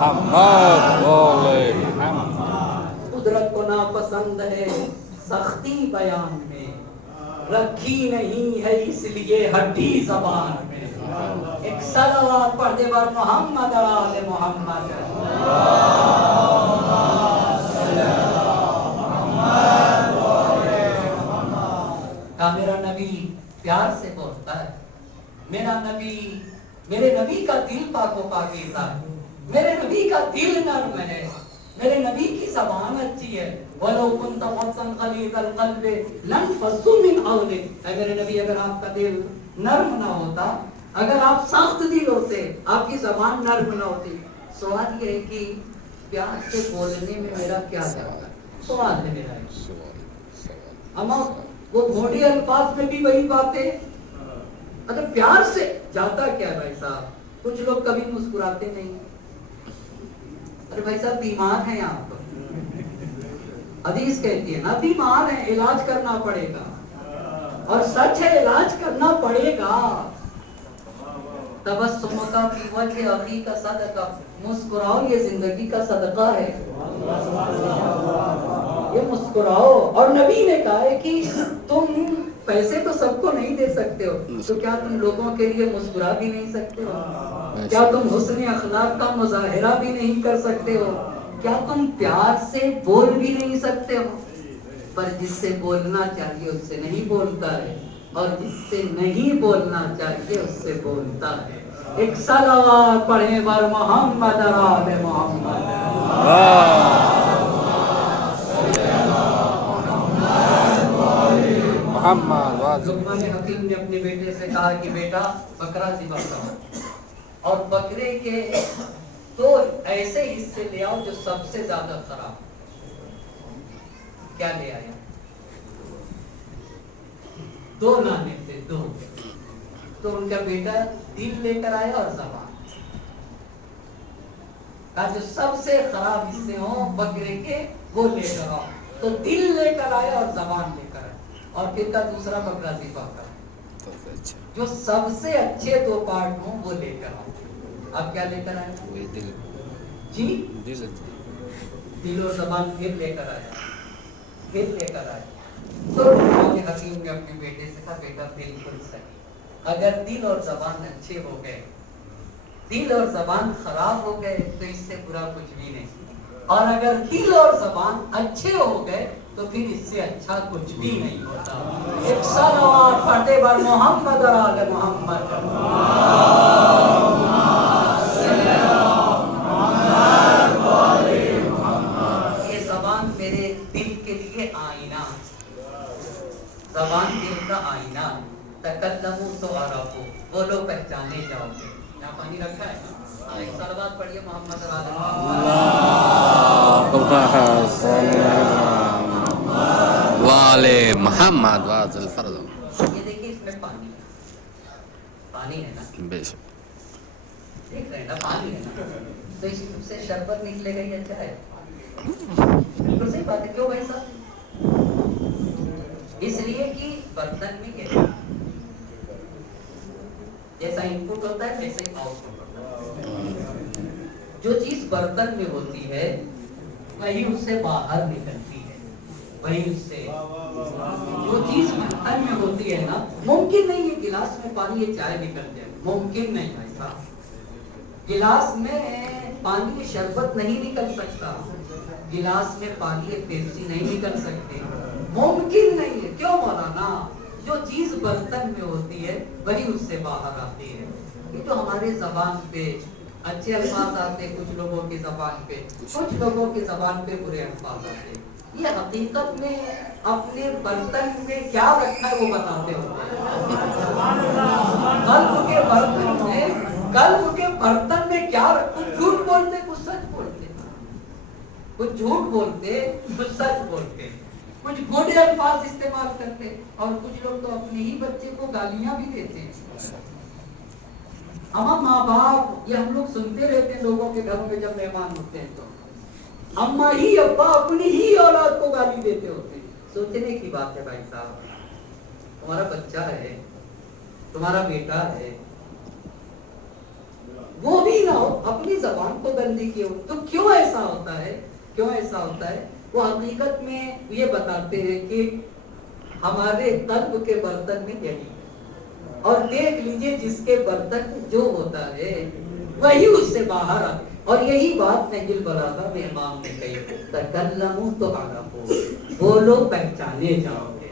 محمد والے محمد قدرت کو ناپسند ہے سختی بیان میں، رکھی نہیں ہے اس لیے ہڈی زبان میں۔ ایک صلوات پڑھ دے بر محمد آل محمد۔ کہا میرا نبی پیار سے بولتا ہے، میرا نبی، میرے نبی کا دل پاک و پاکیزہ ہے، میرے نبی کا دل نرم ہے، میرے نبی کی زبان اچھی ہے۔ وَلَوْ كُنْتَ فَظًّا غَلِيظَ الْقَلْبِ لَانفَضُّوا مِنْ حَوْلِكَ۔ اے میرے نبی اگر آپ کا دل نرم نہ ہوتا، اگر آپ سخت دل ہوتے، آپ کی زبان نرم نہ ہوتی۔ سوال یہ ہے کہ پیار سے بولنے میں میرا کیا جاتا ہے؟ سوال ہے میرا اما وہ موٹے الفاظ میں بھی وہی باتیں، اگر پیار سے جاتا کیا ہے بھائی صاحب؟ کچھ لوگ کبھی مسکراتے نہیں۔ ارے بھائی صاحب بیمار ہیں آپ، حدیث کہتی ہے نا بیمار ہیں، علاج کرنا پڑے گا، اور سچ ہے علاج کرنا پڑے گا۔ تبسم کا فی وجہ اخی کا صدقہ، مسکراؤ یہ زندگی کا صدقہ ہے، یہ مسکراؤ۔ اور نبی نے کہا ہے کہ تم پیسے تو سب کو نہیں دے سکتے ہو، تو کیا تم لوگوں کے لیے مسکرا بھی نہیں سکتے ہو؟ کیا تم حسن اخلاق کا مظاہرہ بھی نہیں کر سکتے ہو؟ کیا تم پیار سے بول بھی نہیں سکتے ہو؟ پر جس سے بولنا چاہیے اس سے نہیں بولتا ہے، اور جس سے نہیں بولنا چاہیے اس سے بولتا ہے۔ ایک صلوات پڑھیں بر محمد آل محمد۔ لقمان حکیم نے اپنے بیٹے سے کہا کہ بیٹا بکرا ذبح کرو، اور بکرے کے دو ایسے حصے لے آؤ جو سب سے زیادہ خراب۔ کیا لے آیا؟ دو لانے تھے، دو۔ تو ان کا بیٹا دل لے کر آیا اور زبان، کہا جو سب سے خراب حصے ہوں بکرے کے وہ لے کر آؤ۔ تو دل لے کر آیا اور زبان لے کر آیا، اور پھر کا دوسرا بکرا ذبح کرا، جو سب سے اچھے دو پارٹ ہوں وہ لے کر آؤ۔ اب کیا لے کر آئے؟ وہی دل جی دل دل اور زبان پھر لے کر آیا، پھر لے کر آیا۔ تو لقمان حکیم نے اپنے بیٹے سے کہا بیٹا بالکل صحیح، اگر دل اور زبان اچھے ہو گئے، دل اور زبان خراب ہو گئے تو اس سے برا کچھ بھی نہیں، اور اگر دل اور زبان اچھے ہو گئے تو پھر اس سے اچھا کچھ بھی نہیں ہوتا۔ ایک صلوات پڑھتے بر محمد آل محمد۔ یہ زبان میرے دل کے لیے آئینہ، زبان دل کا آئینہ۔ تکلموا تو عرفوا، بولو پہچانے جاؤ گے۔ یہاں پانی رکھا ہے، ایک صلوات پڑھیے محمد آل والے محمد واضل فرض۔ یہ دیکھیے اس میں پانی ہے نا، بے شک دیکھ رہے ہیں نا پانی ہے نا، تو اس سے شربت نکلے گا یا چائے؟ بالکل صحیح بات ہے۔ کیوں بھائی صاحب؟ اس لیے کہ برتن میں یہ جیسا ان پٹ ہوتا ہے ویسا ہی آؤٹ پٹ ہوتا ہے۔ جو چیز برتن میں ہوتی ہے وہی اس سے باہر نکلتی ہے، وہی اس سے جو چیز برتن میں ہوتی ہے نا، ممکن نہیں یہ گلاس میں پانی یہ چائے نکل جائے، ممکن نہیں بھائی صاحب۔ گلاس میں پانی شربت نہیں نکل سکتا، گلاس میں پانی پیپسی نہیں نکل سکتی، ممکن نہیں ہے۔ کیوں مولانا؟ جو چیز برتن میں ہوتی ہے وہی اس سے باہر آتی ہے۔ یہ تو ہمارے زبان پہ اچھے الفاظ آتے، کچھ لوگوں کی زبان پہ، کچھ لوگوں کی زبان پہ برے الفاظ آتے۔ یہ حقیقت میں اپنے برتن میں کیا رکھا ہے وہ بتاتے ہوتے ہیں۔ قلب کے برتن میں کیا رکھا؟ کچھ جھوٹ بولتے، کچھ سچ بولتے، کچھ جھوٹ بولتے، کچھ سچ بولتے، کچھ گھوڑے الفاظ استعمال کرتے، اور کچھ لوگ تو اپنے ہی بچے کو گالیاں بھی دیتے ہیں۔ اما ماں باپ، یہ ہم لوگ سنتے رہتے ہیں لوگوں کے گھروں میں جب مہمان ہوتے ہیں تو اما ہی ابا اپنی ہی اولاد کو گالی دیتے ہوتے ہیں۔ سوچنے کی بات ہے بھائی صاحب، تمہارا بچہ ہے، تمہارا بیٹا ہے، وہ بھی نہ ہو, اپنی زبان کو گندی کی ہو. تو کیوں ایسا ہوتا ہے, کیوں ایسا ہوتا ہے؟ وہ حقیقت میں یہ بتاتے ہیں کہ ہمارے قلب کے برتن میں یہی, اور دیکھ لیجئے جس کے برتن جو ہوتا ہے وہی اس سے باہر آ. اور یہی بات نہج البلاغہ میں امام نے کہی, تکلموا تو عرفوا, بولو پہچانے جاؤ گے.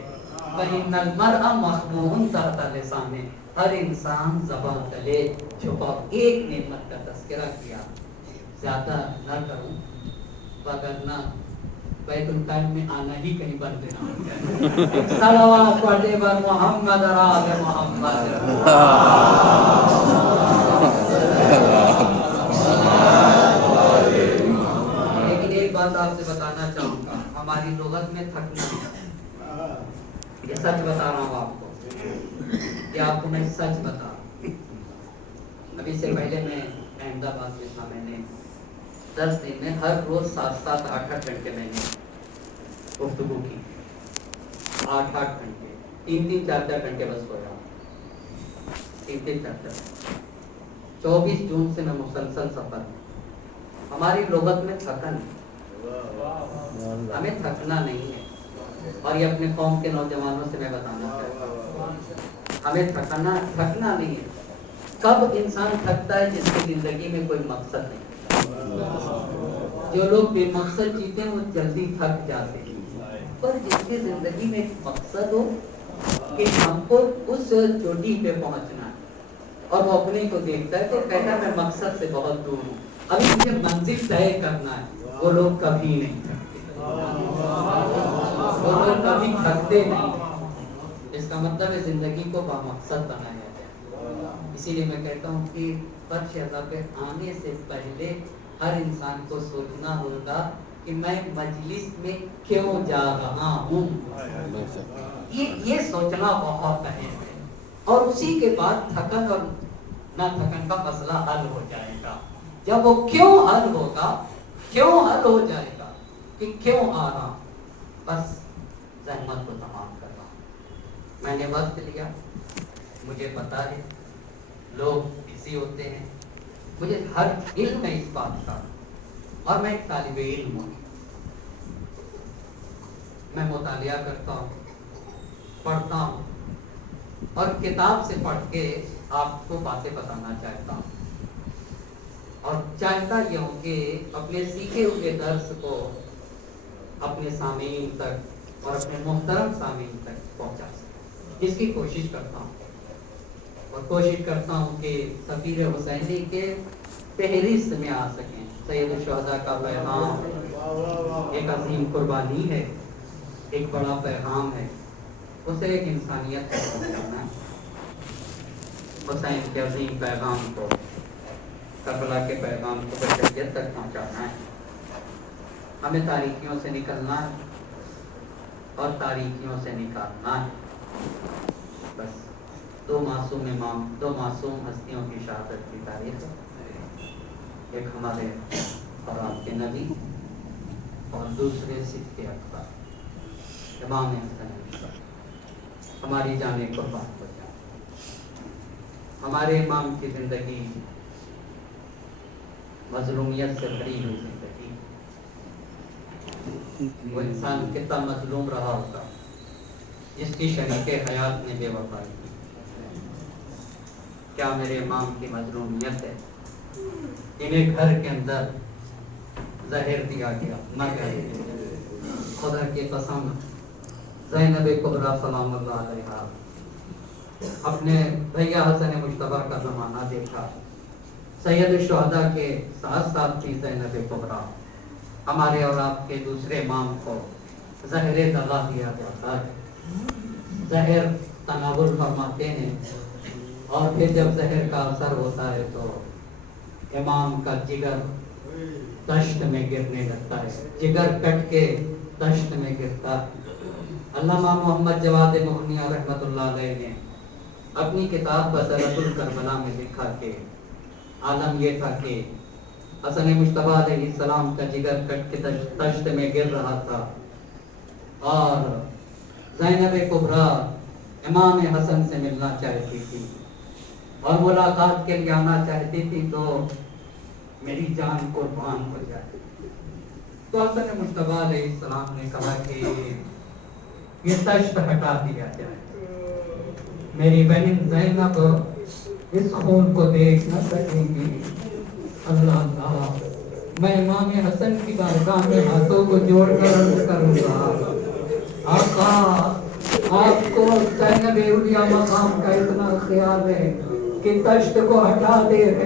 وَإِنَّ الْمَرْءَ مَخْبُوءٌ تَحْتَ لِسَانِهِ, ہر انسان زبان تلے چھپا. ایک نعمت کا تذکرہ کیا, زیادہ نہ کروں وگرنہ بیت الٹائم میں آنا ہی کہیں بند نہ ہو جائے. صلوات پڑھے بر محمد راغ محمد. لیکن ایک بات آپ سے بتانا چاہوں گا, ہماری لغت میں تھکنا, یہ سچ بتا رہا ہوں آپ کو, یہ آپ کو میں سچ بتا. ابھی سے پہلے میں احمد آباد میں تھا, میں نے 10 دن میں ہر روز 7-8 گھنٹے میں نے گفتگو کی. 8 گھنٹے, 3-4 گھنٹے بس سویا, 3-4. 24 جون سے میں مسلسل سفر ہوں. ہماری لغت میں تھکن, ہمیں تھکنا نہیں ہے. اور یہ اپنے قوم کے نوجوانوں سے میں بتانا چاہتا ہوں, ہمیں تھکنا نہیں ہے. کب انسان تھکتا ہے؟ جس کی زندگی میں کوئی مقصد نہیں. جو لوگ بے مقصد جیتے ہیں وہ جلدی تھک جاتے ہیں. پر جس کی زندگی میں ایک مقصد ہو کہ ہم کو اس چوٹی پہ پہنچنا ہے, اور وہ اپنے کو دیکھتا ہے تو کہتا ہے میں مقصد سے بہت دور ہوں, ابھی مجھے منزل طے کرنا ہے. وہ لوگ کبھی نہیں تھکتے, وہ لوگ کبھی تھکتے نہیں. اس کا مطلب ہے زندگی کو بامقصد بنایا جائے. اسی لیے میں کہتا ہوں کہ فرش اللہ پہ آنے سے پہلے ہر انسان کو سوچنا ہوگا کہ میں مجلس میں کیوں جا رہا ہوں. یہ سوچنا بہت اہم ہے. اور اسی کے بعد تھکن اور نہ تھکن کا مسئلہ حل ہو جائے گا. جب وہ کیوں حل ہوگا, کیوں حل ہو جائے گا کہ کیوں آ رہا, بس زحمت کو تمام کر رہا ہوں. میں نے وقت لیا, مجھے پتا ہے لوگ بزی ہوتے ہیں, مجھے ہر علم ہے اس بات کا, اور میں ایک طالب علم ہوں. میں مطالعہ کرتا ہوں, پڑھتا ہوں, اور کتاب سے پڑھ کے آپ کو باتیں بتانا چاہتا ہوں. اور چاہتا یہ ہوں کہ اپنے سیکھے ہوئے درس کو اپنے سامعین تک اور اپنے محترم سامعین تک پہنچا سکیں, اس کی کوشش کرتا ہوں. اور کوشش کرتا ہوں کہ سفیر حسینی کے فہرست میں آ سکیں. سید الشہداء کا پیغام ایک عظیم قربانی ہے, ایک بڑا پیغام ہے, اسے ایک انسانیت تک پہنچانا ہے. حسین کے عظیم پیغام کو, کربلا کے پیغام کو بشریت تک پہنچانا ہے. ہمیں تاریکیوں سے نکلنا ہے اور تاریکیوں سے نکالنا ہے. بس دو معصوم امام, دو معصوم ہستیوں کی شہادت کی تاریخ ہے. ایک ہمارے اور آپ کے نبی, اور دوسرے صدق اکبر امام حسن. ہماری جانیں قربان ہو جائیں. ہمارے امام کی زندگی مظلومیت سے بھری ہوئی زندگی. وہ انسان کتنا مظلوم رہا ہوگا جس کی شریک حیات نے بے وفائی کی. کیا میرے امام کی مظلومیت ہے؟ انہیں گھر کے اندر زہر دیا گیا, مگر خدا کی قسم زینب کبریٰ سلام اللہ علیہا اپنے بھیا حسن مجتبیٰ کا زمانہ دیکھا. سید الشہداء کے ساتھ ساتھ تھی زینب کبریٰ. ہمارے اور آپ کے دوسرے امام کو زہر دغا دیا جاتا ہے. زہر تناول فرماتے ہیں, اور پھر جب زہر کا اثر ہوتا ہے تو امام کا جگر دشت میں گرنے لگتا ہے, جگر کٹ کے دشت میں گرتا. علامہ محمد جواد مغنیہ رحمۃ اللہ علیہ نے اپنی کتاب بصیرۃ الکربلاء میں لکھا کہ عالم یہ تھا کہ حسن مجتبیٰ علیہ السلام کا جگر کٹ کے دشت میں گر رہا تھا, اور زینب کبریٰ امام حسن سے ملنا چاہتی تھی, اور ملاقات کے لیے آنا چاہتی تھی تو میری جان قربان ہو جائے. تو حسن مجتبیٰ علیہ السلام نے کہا کہ یہ تشت ہٹا دیا جائے. میری بہن زینب اس خون کو دیکھ نہ سکیں گی. اللہ اللہ، میں امام حسن کی بارگاہ میں ہاتھوں کو جوڑ کر عرض کروں گا، آقا آپ کو زینب اولیاء مقام کا اتنا خیال ہے کہ تشت کو ہٹا دے.